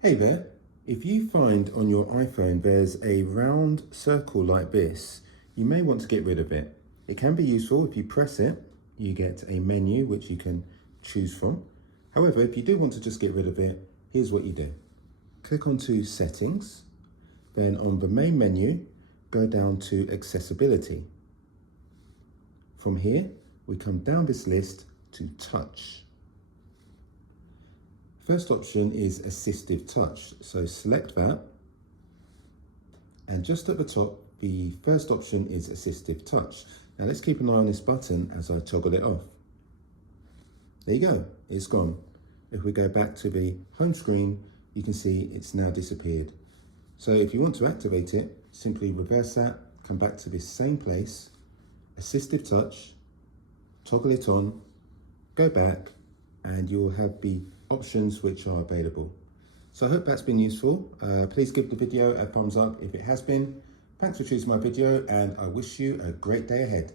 Hey there, if you find on your iPhone there's a round circle like this, you may want to get rid of it. It can be useful. If you press it, you get a menu which you can choose from. However, if you do want to just get rid of it, here's what you do. Click onto Settings, then on the main menu, go down to Accessibility. From here, we come down this list to Touch. First option is Assistive Touch, so select that, and just at the top the first option is Assistive Touch. Now let's keep an eye on this button as I toggle it off. There you go, it's gone. If we go back to the home screen, you can see it's now disappeared. So if you want to activate it, simply reverse that, come back to this same place, Assistive Touch, toggle it on, go back, and you'll have the options which are available. So I hope that's been useful. Please give the video a thumbs up if it has been. Thanks for choosing my video, and I wish you a great day ahead.